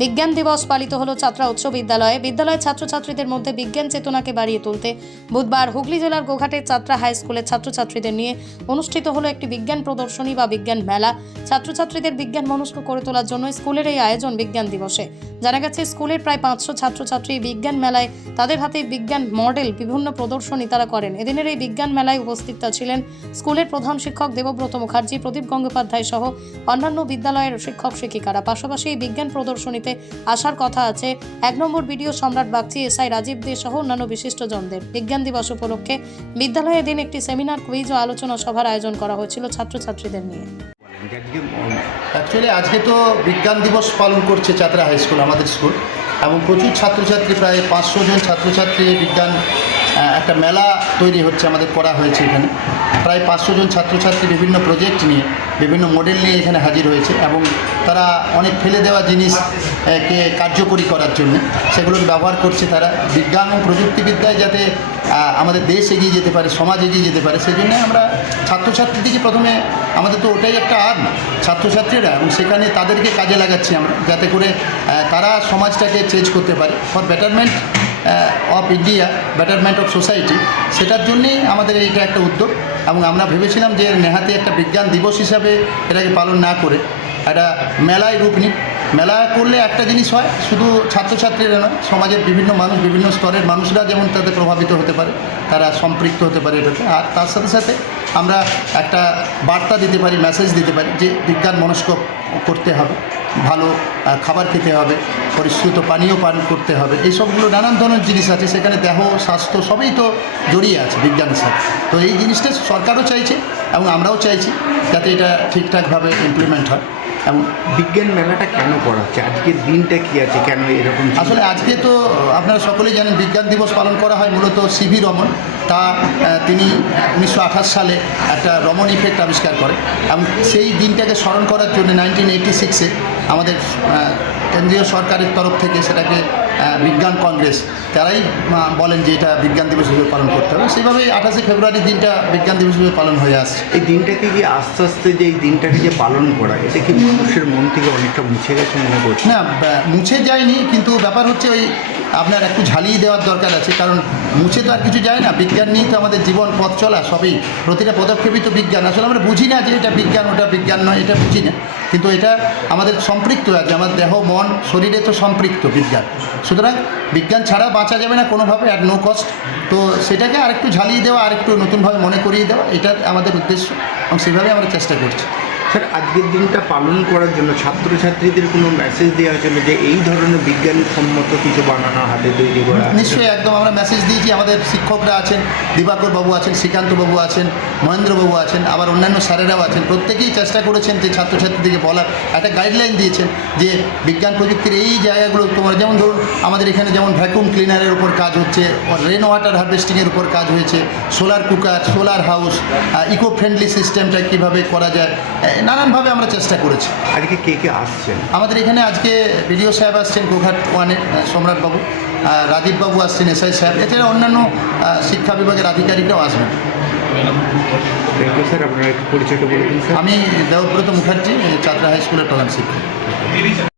বিজ্ঞান দিবস পালিত হলো ছাত্রা উচ্চ বিদ্যালয়ে। বিদ্যালয়ের ছাত্রছাত্রীদের মধ্যে বিজ্ঞান চেতনাকে বাড়িয়ে তুলতে বুধবার হুগলি জেলার গোঘাটের ছাত্রা হাই স্কুলের ছাত্রছাত্রীদের নিয়ে অনুষ্ঠিত হলো একটি বিজ্ঞান প্রদর্শনী বা বিজ্ঞান মেলা। ছাত্রছাত্রীদের বিজ্ঞান মনস্ক করে তোলার জন্য স্কুলের এই আয়োজন বিজ্ঞান দিবসে। জানা গেছে, স্কুলের প্রায় পাঁচশো ছাত্রছাত্রী বিজ্ঞান মেলায় তাদের হাতে বিজ্ঞান মডেল, বিভিন্ন প্রদর্শনী তারা করেন। এদিনের এই বিজ্ঞান মেলায় উপস্থিত ছিলেন স্কুলের প্রধান শিক্ষক দেবব্রত মুখার্জি, প্রদীপ গঙ্গোপাধ্যায় সহ অন্যান্য বিদ্যালয়ের শিক্ষক শিক্ষিকারা পাশাপাশি এই বিজ্ঞান প্রদর্শনীতে আসার কথা আছে। এক নম্বর বিডিও সম্রাট বাগচি, এসআই রাজীব দে সহ অন্যান্য বিশিষ্টজনদের। বিজ্ঞান দিবস উপলক্ষে বিদ্যালয়ে দিন একটি সেমিনার, কুইজ ও আলোচনা সভার আয়োজন করা হয়েছিল ছাত্রছাত্রীদের নিয়ে। অ্যাকচুয়ালি আজকে তো বিজ্ঞান দিবস পালন করছে চাতরা হাই স্কুল, আমাদের স্কুল। এবং প্রচুর ছাত্রছাত্রী, প্রায় পাঁচশো জন ছাত্রছাত্রী বিজ্ঞান একটা মেলা তৈরি হচ্ছে আমাদের করা হয়েছে এখানে। প্রায় পাঁচশো জন ছাত্রছাত্রী বিভিন্ন প্রজেক্ট নিয়ে বিভিন্ন মডেল নিয়ে এখানে হাজির হয়েছে এবং তারা অনেক ফেলে দেওয়া জিনিস আহ, কে কার্যকরী করার জন্য। সেগুলো ব্যবহার করছে তারা। বিজ্ঞান ও প্রযুক্তিবিদ্যায় যাতে আমাদের দেশ এগিয়ে যেতে পারে সমাজ এগিয়ে যেতে পারে সেই জন্যে আমরা ছাত্রছাত্রীদেরকে প্রথমে আমাদের তো ওটাই একটা আর্ম ছাত্রছাত্রীরা, এবং সেখানে তাদেরকে কাজে লাগাচ্ছি আমরা, যাতে করে তারা সমাজটাকে চেঞ্জ করতে পারে। For betterment of India betterment of society সেটার জন্যেই আমাদের এইটা একটা উদ্যোগ, এবং আমরা ভেবেছিলাম যে নেহাতে একটা বিজ্ঞান দিবস হিসাবে এটাকে পালন না করে, একটা মেলায় রূপ নিক। মেলা করলে একটা জিনিস হয়, শুধু ছাত্রছাত্রীরা নয়, সমাজের বিভিন্ন মানুষ, বিভিন্ন স্তরের মানুষরা যেমন তাতে প্রভাবিত হতে পারে, তারা সম্পৃক্ত হতে পারে এটাতে। আর তার সাথে সাথে আমরা একটা বার্তা দিতে পারি মেসেজ দিতে পারি যে বিজ্ঞান মনস্ক করতে হবে, ভালো খাবার খেতে হবে, পরিশ্রুত পানীয় পান করতে হবে, এই সবগুলো নানান ধরনের জিনিস আছে, সেখানে দেহ, স্বাস্থ্য সবই তো জড়িয়ে আছে বিজ্ঞানের সাথে। তো এই জিনিসটা সরকারও চাইছে এবং আমরাও চাইছি যাতে এটা ঠিকঠাকভাবে ইমপ্লিমেন্ট হয়। বিজ্ঞান মেলাটা কেন করা হচ্ছে আজকের দিনটা কি আছে? কেন এরকম আসলে আজকে তো আপনারা সকলেই জানেন বিজ্ঞান দিবস পালন করা হয় মূলত সিভি রমন। তা তিনি উনিশশো আঠাশ সালে একটা রমন ইফেক্ট আবিষ্কার করেন এবং সেই দিনটাকে স্মরণ করার জন্য নাইনটিন এইটি সিক্সে আমাদের কেন্দ্রীয় সরকারের তরফ থেকে সেটাকে বিজ্ঞান কংগ্রেস তারাই বলেন যে এটা বিজ্ঞান দিবস করতে হবে সেভাবেই আঠাশে ফেব্রুয়ারি দিনটা বিজ্ঞান দিবস হিসেবে পালন হয়ে আসছে। এই দিনটাকে কি আস্তে আস্তে যে এই দিনটাকে যে পালন করা এটা কি মানুষের মন থেকে অনেকটা মুছে গেছে মনে করছে না মুছে যায়নি কিন্তু ব্যাপার হচ্ছে ওই আপনার একটু ঝালিয়ে দেওয়ার দরকার আছে কারণ মুছে তো আর কিছু যায় না। বিজ্ঞান নিয়ে তো আমাদের জীবন পথ চলা সবই প্রতিটা পদক্ষেপই তো বিজ্ঞান। আসলে আমরা বুঝি না যে এটা বিজ্ঞান ওটা বিজ্ঞান নয় এটা বুঝি না। কিন্তু এটা আমাদের সম্পৃক্ত আছে আমাদের দেহ, মন, শরীরে তো সম্পৃক্ত বিজ্ঞান। সুতরাং বিজ্ঞান ছাড়া বাঁচা যাবে না কোনোভাবে আর নো কস্ট তো সেটাকে আরেকটু ঝালিয়ে দেওয়া, আরেকটু নতুনভাবে মনে করিয়ে দেওয়া, এটা আমাদের উদ্দেশ্য এবং সেভাবে আমরা চেষ্টা করছি। স্যার আজকের দিনটা পালন করার জন্য ছাত্রছাত্রীদের কোনো মেসেজ দেওয়া হয়েছিল যে এই ধরনের বিজ্ঞানসম্মত কিছু বানানো, হাতে তৈরি করা? নিশ্চয়ই একদম আমরা মেসেজ দিয়েছি। আমাদের শিক্ষকরা আছেন, দিবাকর বাবু আছেন, শ্রীকান্ত বাবু আছেন মহেন্দ্রবাবু আছেন, আবার অন্যান্য স্যারেরাও আছেন। প্রত্যেকেই চেষ্টা করেছেন যে ছাত্রছাত্রীদেরকে বলার। একটা গাইডলাইন দিয়েছেন যে বিজ্ঞান প্রযুক্তির এই জায়গাগুলো তোমার যেমন ধরুন, আমাদের এখানে যেমন ভ্যাকুম ক্লিনারের উপর কাজ হচ্ছে রেন ওয়াটার হারভেস্টিংয়ের উপর কাজ হয়েছে solar cooker solar house eco friendly সিস্টেমটা কীভাবে করা যায় নানানভাবে আমরা চেষ্টা করেছি। আজকে কে কে আসছেন? আমাদের এখানে আজকে বিডিও সাহেব আসছেন গোঘাট ওয়ানের সম্রাটবাবু রাজীববাবু আসছেন এসআই সাহেব এছাড়া অন্যান্য শিক্ষা বিভাগের আধিকারিকরাও আসবেন। থ্যাংক ইউ স্যার আপনারা একটু পরিচয়টা বলে দিন আমি দেবব্রত মুখার্জি ছাত্র হাই স্কুলের প্রধান শিক্ষক।